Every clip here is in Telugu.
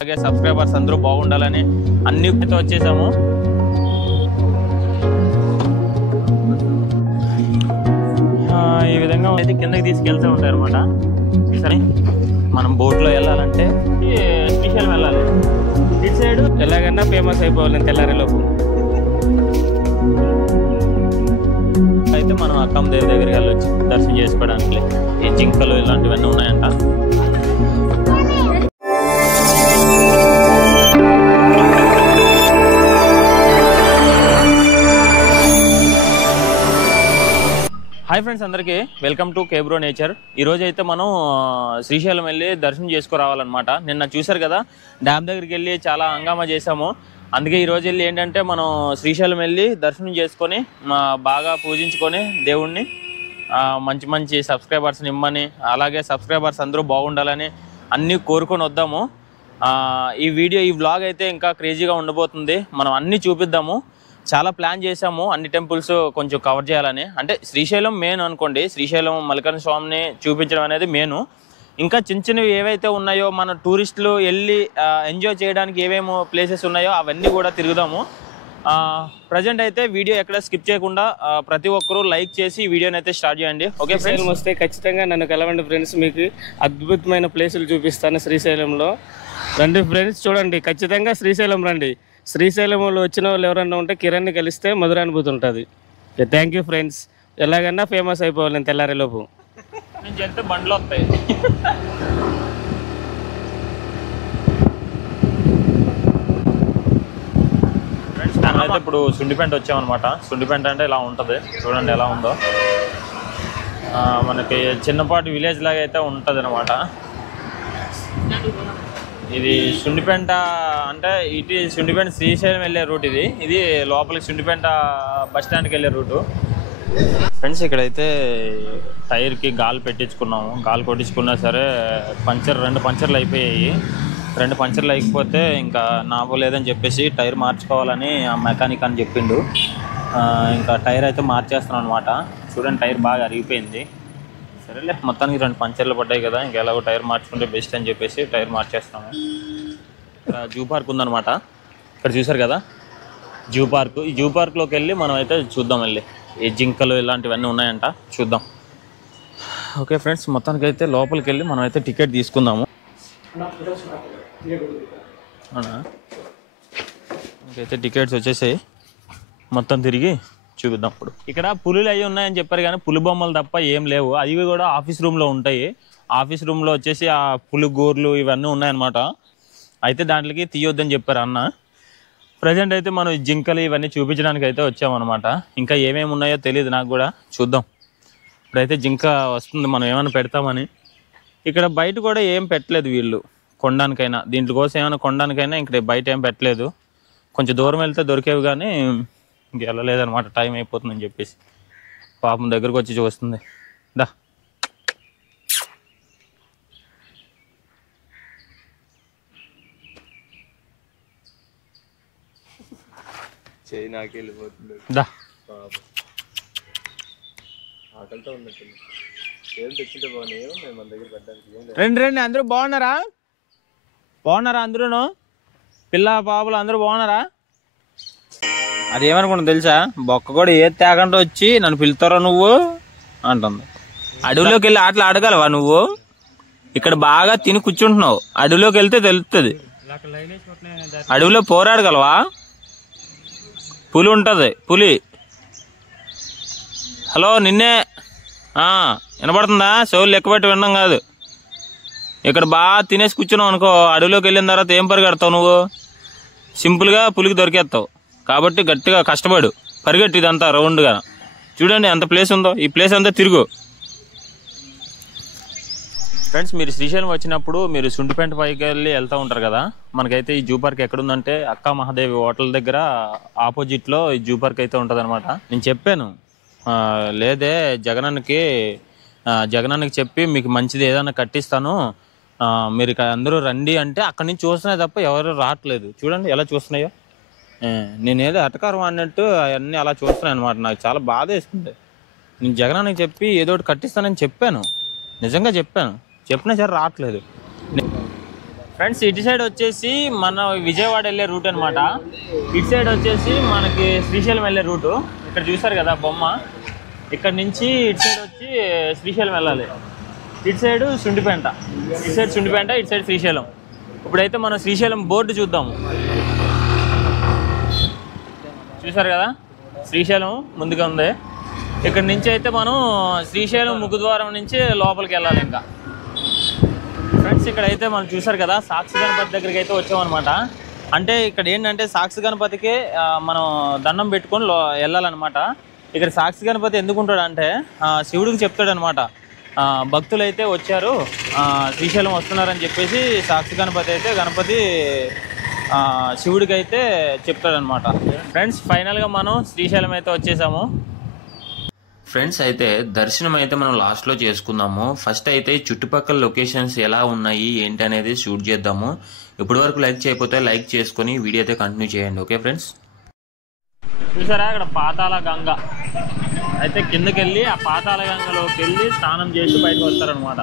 అలాగే సబ్స్క్రైబర్స్ అందరూ బాగుండాలని అన్ని వచ్చేసాము. ఈ విధంగా అయితే కిందకి తీసుకెళ్తూ ఉంటాయి అనమాట. సరే మనం బోట్లో వెళ్ళాలంటే శ్రీశైలం వెళ్ళాలి. ఇటు సైడ్ ఎలాగన్నా ఫేమస్ అయిపోవాలి తెల్లారిలోపు. అయితే మనం అక్కమ్మ దేవి దగ్గరికి వెళ్ళొచ్చు దర్శనం చేసుకోవడానికి. ఈ జింకలు ఇలాంటివన్నీ ఉన్నాయంట. హాయ్ ఫ్రెండ్స్, అందరికీ వెల్కమ్ టు కేబ్రో నేచర్. ఈరోజు అయితే మనం శ్రీశైలం వెళ్ళి దర్శనం చేసుకురావాలన్నమాట. నిన్న చూసారు కదా, డ్యామ్ దగ్గరికి వెళ్ళి చాలా హంగామా చేసాము. అందుకే ఈరోజు వెళ్ళి ఏంటంటే మనం శ్రీశైలం వెళ్ళి దర్శనం చేసుకొని బాగా పూజించుకొని దేవుణ్ణి మంచి మంచి సబ్స్క్రైబర్స్ని ఇమ్మని, అలాగే సబ్స్క్రైబర్స్ అందరూ బాగుండాలని అన్నీ కోరుకొని వద్దాము. ఈ వ్లాగ్ అయితే ఇంకా క్రేజీగా ఉండబోతుంది. మనం అన్నీ చూపిద్దాము. చాలా ప్లాన్ చేసాము అన్ని టెంపుల్స్ కొంచెం కవర్ చేయాలని. అంటే శ్రీశైలం మెయిన్ అనుకోండి, శ్రీశైలం మల్లికార్జున స్వామిని చూపించడం అనేది మెయిన్. ఇంకా చిన్న చిన్నవి ఏవైతే ఉన్నాయో మన టూరిస్టులు వెళ్ళి ఎంజాయ్ చేయడానికి ఏమేమో ప్లేసెస్ ఉన్నాయో అవన్నీ కూడా తిరుగుదాము. ప్రజెంట్ అయితే వీడియో ఎక్కడ స్కిప్ చేయకుండా ప్రతి ఒక్కరూ లైక్ చేసి ఈ వీడియోని అయితే స్టార్ట్ చేయండి. ఓకే ఫ్రెండ్స్, వస్తే ఖచ్చితంగా నన్ను కలవండి ఫ్రెండ్స్. మీకు అద్భుతమైన ప్లేసులు చూపిస్తాను శ్రీశైలంలో. రండి ఫ్రెండ్స్, చూడండి, ఖచ్చితంగా శ్రీశైలం రండి. శ్రీశైలంలో వచ్చిన వాళ్ళు ఎవరన్నా ఉంటే కిరణ్ని కలిస్తే మధుర అనుభూతి ఉంటుంది. Thank you friends. ఎలాగన్నా ఫేమస్ అయిపోవాలి నేను తెల్లారిలోపు. నేను చెప్తే బండ్లు వస్తాయి. ఫ్రెండ్స్ అయితే ఇప్పుడు సుండిపెంట వచ్చామన్నమాట. సుండిపెంట అంటే ఇలా ఉంటుంది, చూడండి ఎలా ఉందో. మనకి చిన్నపాటి విలేజ్ లాగా అయితే ఉంటుంది అనమాట. ఇది సుండిపెంట అంటే ఇటు సుండిపెంట శ్రీశైలం వెళ్ళే రూట్. ఇది లోపలికి సుండిపెంట బస్ స్టాండ్కి వెళ్ళే రూటు. ఫ్రెండ్స్ ఇక్కడైతే టైర్కి గాలి పెట్టించుకున్నాము. గాలి కొట్టించుకున్నా సరే రెండు పంచర్లు అయిపోయాయి. 2 పంచర్లు అయిపోతే ఇంకా నావలేదని చెప్పేసి టైర్ మార్చుకోవాలని ఆ మెకానిక్ అని చెప్పిండు. ఇంకా టైర్ అయితే మార్చేస్తున్నాను అనమాట. చూడండి, టైర్ బాగా అరిగిపోయింది. సరేలే, మొత్తానికి 2 పంచర్లు పడ్డాయి కదా, ఇంకా ఎలాగో టైర్ మార్చుకుంటే బెస్ట్ అని చెప్పేసి టైర్ మార్చేస్తాము. ఇక్కడ జూ పార్క్ ఉందన్నమాట. ఇక్కడ చూసారు కదా జూ పార్క్. ఈ జూ పార్క్లోకి వెళ్ళి మనం అయితే చూద్దాం. వెళ్ళి ఈ జింకలు ఇలాంటివన్నీ ఉన్నాయంట, చూద్దాం. ఓకే ఫ్రెండ్స్, మొత్తానికి అయితే లోపలికి వెళ్ళి మనం అయితే టికెట్ తీసుకుందాము. అవునా, ఇంకైతే టికెట్స్ వచ్చేసాయి. మొత్తం తిరిగి చూపిద్దాం. ఇప్పుడు ఇక్కడ పులులు అవి ఉన్నాయని చెప్పారు కానీ పులి బొమ్మలు తప్ప ఏం లేవు. అవి కూడా ఆఫీస్ రూమ్లో ఉంటాయి. ఆఫీస్ రూమ్లో వచ్చేసి ఆ పులి గోర్లు ఇవన్నీ ఉన్నాయన్నమాట. అయితే దాంట్లోకి తీయొద్దని చెప్పారు అన్న. ప్రజెంట్ అయితే మనం జింకలు ఇవన్నీ చూపించడానికి అయితే వచ్చామన్నమాట. ఇంకా ఏమేమి ఉన్నాయో తెలియదు నాకు కూడా, చూద్దాం. ఇప్పుడైతే జింక వస్తుంది, మనం ఏమైనా పెడతామని. ఇక్కడ బయట కూడా ఏం పెట్టలేదు వీళ్ళు కొనడానికైనా, దీంట్లో కోసం ఏమైనా కొనడానికైనా ఇక్కడ బయట ఏం పెట్టలేదు. కొంచెం దూరం వెళ్తే దొరికేవి కానీ ఇంక వెళ్ళలేదన్నమాట, టైం అయిపోతుందని చెప్పేసి. పాపం దగ్గరకు వచ్చి చూస్తుంది. దా దా రండి. అందరూ బాగున్నారా? అందరూను పిల్ల పాపలు అందరూ బాగున్నారా? అదేమనుకున్నా తెలుసా, బొక్క కూడా ఏది తేకుండా వచ్చి నన్ను పిలుతారా నువ్వు అంటుంది. అడవిలోకి వెళ్ళి ఆటలు ఆడగలవా నువ్వు? ఇక్కడ బాగా తిని కూర్చుంటున్నావు. అడవిలోకి వెళ్తే తెలుస్తుంది. అడవిలో పోరాడగలవా? పులి ఉంటది, పులి. హలో, నిన్నే వినపడుతుందా? చెవులు లెక్కబెట్టి వినడం కాదు. ఇక్కడ బాగా తినేసి కూర్చున్నావు అనుకో, అడవిలోకి వెళ్ళిన తర్వాత ఏం పరిగెడతావు నువ్వు? సింపుల్గా పులికి దొరికేస్తావు. కాబట్టి గట్టిగా కష్టపడు, పరిగెట్టు. ఇదంతా రౌండ్గా చూడండి ఎంత ప్లేస్ ఉందో. ఈ ప్లేస్ అంతా తిరుగు. ఫ్రెండ్స్, మీరు శ్రీశైలం వచ్చినప్పుడు మీరు సుండిపెంట పైకి వెళ్ళి వెళ్తూ ఉంటారు కదా. మనకైతే ఈ జూ పార్క్ ఎక్కడుందంటే అక్క మహాదేవి హోటల్ దగ్గర ఆపోజిట్లో ఈ జూ పార్క్ అయితే ఉంటుంది అనమాట. నేను చెప్పాను, లేదే జగనన్నకి చెప్పి మీకు మంచిది ఏదైనా కట్టిస్తాను, మీరు ఇక్కడ అందరూ రండి అంటే అక్కడి నుంచి చూస్తున్నాయి తప్ప ఎవరు రావట్లేదు. చూడండి ఎలా చూస్తున్నాయో. నేనేదో అటకారం అన్నట్టు అవన్నీ అలా చూస్తున్నాను అనమాట. నాకు చాలా బాధ వేసుకుంది. నేను జగనన్నకి చెప్పి ఏదో ఒకటి కట్టిస్తానని చెప్పాను, నిజంగా చెప్పాను, చెప్పినా సరే రావట్లేదు. ఫ్రెండ్స్ ఇటు సైడ్ వచ్చేసి మన విజయవాడ వెళ్ళే రూట్ అనమాట. ఇటు సైడ్ వచ్చేసి మనకి శ్రీశైలం వెళ్ళే రూటు. ఇక్కడ చూసారు కదా బొమ్మ, ఇక్కడ నుంచి ఇటు సైడ్ వచ్చి శ్రీశైలం వెళ్ళాలి. ఇటు సైడ్ సుండిపేంట, ఇటు సైడ్ సుండిపేంట, ఇటు సైడ్ శ్రీశైలం. ఇప్పుడైతే మనం శ్రీశైలం బోర్డు చూద్దాము. చూసారు కదా శ్రీశైలం ముందుగా ఉంది. ఇక్కడ నుంచి అయితే మనం శ్రీశైలం ముఖద్వారం నుంచి లోపలికి వెళ్ళాలి. ఇంకా ఫ్రెండ్స్ ఇక్కడైతే మనం చూసారు కదా సాక్షి గణపతి దగ్గరికి అయితే వచ్చామన్నమాట. అంటే ఇక్కడ ఏంటంటే సాక్షి గణపతికి మనం దండం పెట్టుకొని వెళ్ళాలన్నమాట. ఇక్కడ సాక్షి గణపతి ఎందుకు ఉంటాడంటే శివుడికి చెప్తాడనమాట, భక్తులు అయితే వచ్చారు శ్రీశైలం వస్తున్నారని చెప్పేసి సాక్షి గణపతి అయితే గణపతి శివుడికి అయితే చెప్తాడనమాట. ఫ్రెండ్స్ ఫైనల్గా మనం శ్రీశైలం అయితే వచ్చేసాము. ఫ్రెండ్స్ అయితే దర్శనం అయితే మనం లాస్ట్లో చేసుకుందాము. ఫస్ట్ అయితే చుట్టుపక్కల లొకేషన్స్ ఎలా ఉన్నాయి ఏంటి అనేది షూట్ చేద్దాము. ఇప్పటి వరకు లైక్ చేయకపోతే లైక్ చేసుకొని వీడియో అయితే కంటిన్యూ చేయండి. Okay friends. చూసారా ఇక్కడ పాతాళ గంగ అయితే కిందకి వెళ్ళి ఆ పాతాళ గంగలోకి వెళ్ళి స్నానం చేసి బయటకు వస్తారనమాట.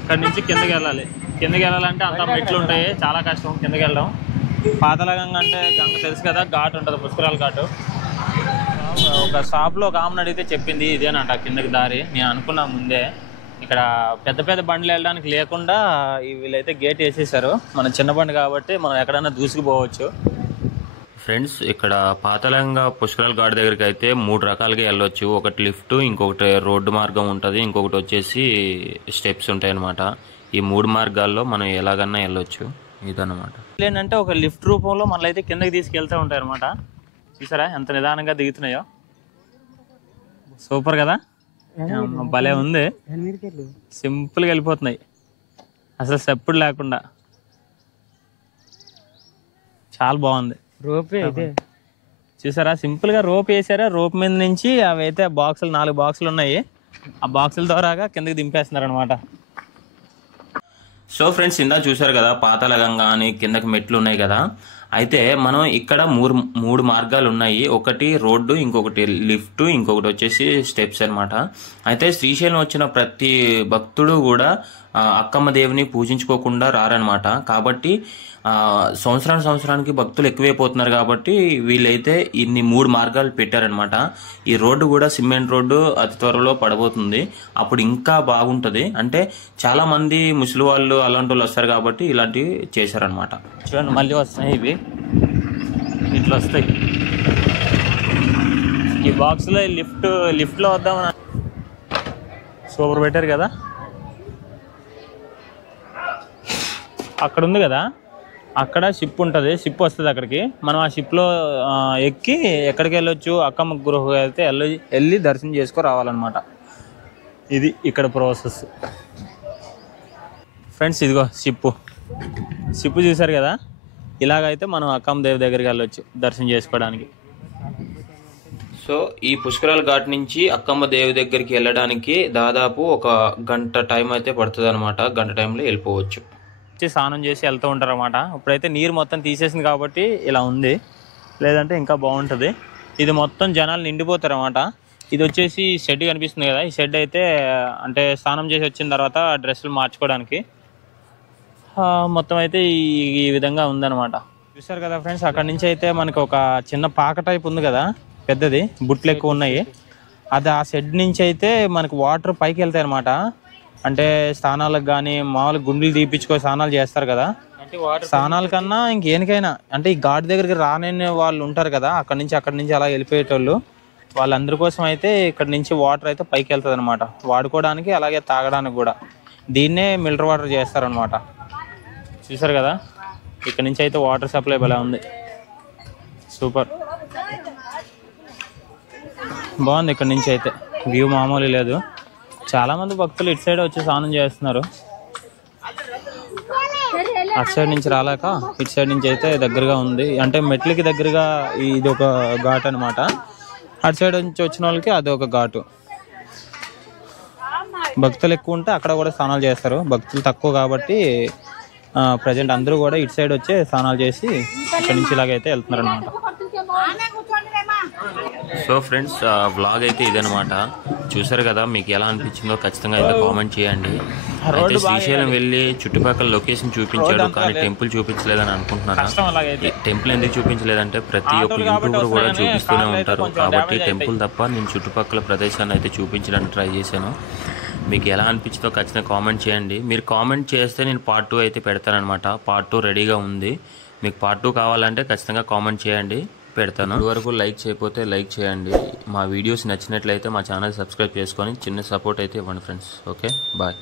ఇక్కడ నుంచి కిందకి వెళ్ళాలి. కిందకి వెళ్ళాలంటే అంత మెట్లు ఉంటాయి, చాలా కష్టం కిందకి వెళ్ళడం. పాతాళ గంగ అంటే గంగ తెలుసు కదా, ఘాట్ ఉంటుంది, పుష్కరాల ఘాటు. ఒక షాప్లో ఒక ఆమెను అడిగితే చెప్పింది ఇదేనంట కిందకి దారి. నేను అనుకున్నా ముందే. ఇక్కడ పెద్ద పెద్ద బండ్లు వెళ్ళడానికి లేకుండా వీళ్ళైతే గేట్ వేసేసారు. మన చిన్న బండి కాబట్టి మనం ఎక్కడైనా దూసుకుపోవచ్చు. ఫ్రెండ్స్ ఇక్కడ పాతాళగంగ పుష్కరాల ఘాట్ దగ్గరికి అయితే 3 రకాలుగా వెళ్ళొచ్చు. ఒకటి లిఫ్ట్, ఇంకొకటి రోడ్డు మార్గం ఉంటుంది, ఇంకొకటి వచ్చేసి స్టెప్స్ ఉంటాయి అన్నమాట. ఈ 3 మార్గాల్లో మనం ఎలాగన్నా వెళ్ళొచ్చు. ఇదన్నమాట. ఏంటంటే ఒక లిఫ్ట్ రూపంలో మనల్ని కిందకి తీసుకెళ్తూ ఉంటాయి అనమాట. చూసారా ఎంత నిదానంగా దిగుతున్నాయో, సూపర్ కదా, భలే ఉంది. సింపుల్గా వెళ్ళిపోతున్నాయి అసలు స్టెప్పుడు లేకుండా, చాలా బాగుంది. రోపే అయితే చూసారా సింపుల్గా రోప్ వేసారా. రోప్ మీద నుంచి అవి అయితే బాక్సులు 4 బాక్సులు ఉన్నాయి. ఆ బాక్సుల ద్వారాగా కిందకి దింపేస్తున్నారు అనమాట. సో ఫ్రెండ్స్ ఇందా చూసారు కదా పాతాళగంగ అని కిందకి మెట్లు ఉన్నాయి కదా. అయితే మనం ఇక్కడ 3 మార్గాలు ఉన్నాయి. ఒకటి రోడ్డు, ఇంకొకటి లిఫ్ట్, ఇంకొకటి వచ్చేసి స్టెప్స్ అనమాట. అయితే శ్రీశైలం వచ్చిన ప్రతి భక్తుడు కూడా అక్కమ్మ దేవిని పూజించుకోకుండా రారనమాట. కాబట్టి సంవత్సరానికి భక్తులు ఎక్కువైపోతున్నారు. కాబట్టి వీళ్ళైతే ఇన్ని 3 మార్గాలు పెట్టారనమాట. ఈ రోడ్డు కూడా సిమెంట్ రోడ్డు అతి త్వరలో పడబోతుంది. అప్పుడు ఇంకా బాగుంటుంది. అంటే చాలా మంది ముసలి వాళ్ళు అలాంటి వాళ్ళు వస్తారు కాబట్టి ఇలాంటివి చేశారనమాట. చూడండి మళ్ళీ వస్తాయి, ఇవి ఇట్లా వస్తాయి. ఈ బాక్స్లో లిఫ్ట్లో వద్దామని సూపర్ పెట్టారు కదా. అక్కడ ఉంది కదా, అక్కడ షిప్ ఉంటుంది, షిప్ వస్తుంది అక్కడికి. మనం ఆ షిప్లో ఎక్కి ఎక్కడికి వెళ్ళొచ్చు, అక్కమ్మ గృహ అయితే వెళ్ళి దర్శనం చేసుకొని రావాలన్నమాట. ఇది ఇక్కడ ప్రాసెస్. ఫ్రెండ్స్ ఇదిగో షిప్ చూసారు కదా. ఇలాగైతే మనం అక్కమ్మ దేవి దగ్గరికి వెళ్ళొచ్చు దర్శనం చేసుకోవడానికి. సో ఈ పుష్కరాల ఘాట్ నుంచి అక్కమ్మ దేవి దగ్గరికి వెళ్ళడానికి దాదాపు 1 గంట టైం అయితే పడుతుంది అనమాట. గంట టైంలో వెళ్ళిపోవచ్చు. స్నానం చేసి వెళ్తూ ఉంటారు అన్నమాట. ఇప్పుడైతే నీరు మొత్తం తీసేసింది కాబట్టి ఇలా ఉంది, లేదంటే ఇంకా బాగుంటుంది. ఇది మొత్తం జనాలు నిండిపోతారు అన్నమాట. ఇది వచ్చేసి షెడ్ కనిపిస్తుంది కదా, ఈ షెడ్ అయితే అంటే స్నానం చేసి వచ్చిన తర్వాత డ్రెస్సులు మార్చుకోవడానికి మొత్తం అయితే ఈ విధంగా ఉందన్నమాట. చూసారు కదా ఫ్రెండ్స్, అక్కడ నుంచి అయితే మనకు ఒక చిన్న పాక టైప్ ఉంది కదా, పెద్దది, బుట్లు ఎక్కువ ఉన్నాయి. అది ఆ షెడ్ నుంచి అయితే మనకు వాటర్ పైకి వెళ్తాయి అనమాట. అంటే స్నానాలకు కానీ మామూలు గుండెలు తీపించుకో స్నానాలు చేస్తారు కదా, స్నానాల కన్నా ఇంకేనికైనా అంటే ఈ ఘాట్ దగ్గరికి రాని వాళ్ళు ఉంటారు కదా, అక్కడి నుంచి అలా వెళ్ళిపోయేటోళ్ళు, వాళ్ళందరి కోసం అయితే ఇక్కడ నుంచి వాటర్ అయితే పైకి వెళ్తుంది అనమాట. వాడుకోవడానికి అలాగే తాగడానికి కూడా. దీన్నే మిల్టర్ వాటర్ చేస్తారనమాట. చూసారు కదా, ఇక్కడ నుంచి అయితే వాటర్ సప్లై భలే ఉంది, సూపర్ బాగుంది. ఇక్కడ నుంచి అయితే వ్యూ మామూలు లేదు. చాలామంది భక్తులు ఇటు సైడ్ వచ్చి స్నానం చేస్తున్నారు. అటు సైడ్ నుంచి రాలేక ఇటు సైడ్ నుంచి అయితే దగ్గరగా ఉంది. అంటే మెట్లకి దగ్గరగా ఇది ఒక ఘాట్ అనమాట. అటు సైడ్ నుంచి వచ్చిన వాళ్ళకి అది ఒక ఘాటు. భక్తులు ఎక్కువ ఉంటే అక్కడ కూడా స్నానాలు చేస్తారు. భక్తులు తక్కువ కాబట్టి ప్రజెంట్ అందరూ కూడా ఇటు సైడ్ వచ్చి స్నానాలు చేసి ఇక్కడ నుంచి ఇలాగైతే వెళ్తున్నారు అనమాట. సో ఫ్రెండ్స్ వ్లాగ్ అయితే ఇదనమాట. చూసారు కదా, మీకు ఎలా అనిపించిందో ఖచ్చితంగా అయితే కామెంట్ చేయండి. అయితే శ్రీశైలం వెళ్ళి చుట్టుపక్కల లొకేషన్ చూపించాడు కానీ టెంపుల్ చూపించలేదని అనుకుంటున్నారా? టెంపుల్ ఎందుకు చూపించలేదంటే ప్రతి ఒక్క యూట్యూబర్ కూడా చూపిస్తూనే ఉంటారు కాబట్టి టెంపుల్ తప్ప నేను చుట్టుపక్కల ప్రదేశాన్ని అయితే చూపించడానికి ట్రై చేశాను. మీకు ఎలా అనిపించిందో ఖచ్చితంగా కామెంట్ చేయండి. మీరు కామెంట్ చేస్తే నేను పార్ట్ 2 అయితే పెడతానమాట. పార్ట్ 2 రెడీగా ఉంది. మీకు పార్ట్ 2 కావాలంటే ఖచ్చితంగా కామెంట్ చేయండి, పెడతాను. ఇదివరకు లైక్ చేయకపోతే లైక్ చేయండి. మా వీడియోస్ నచ్చినట్లయితే మా ఛానల్ సబ్స్క్రైబ్ చేసుకొని చిన్న సపోర్ట్ అయితే ఇవ్వండి ఫ్రెండ్స్. Okay, bye.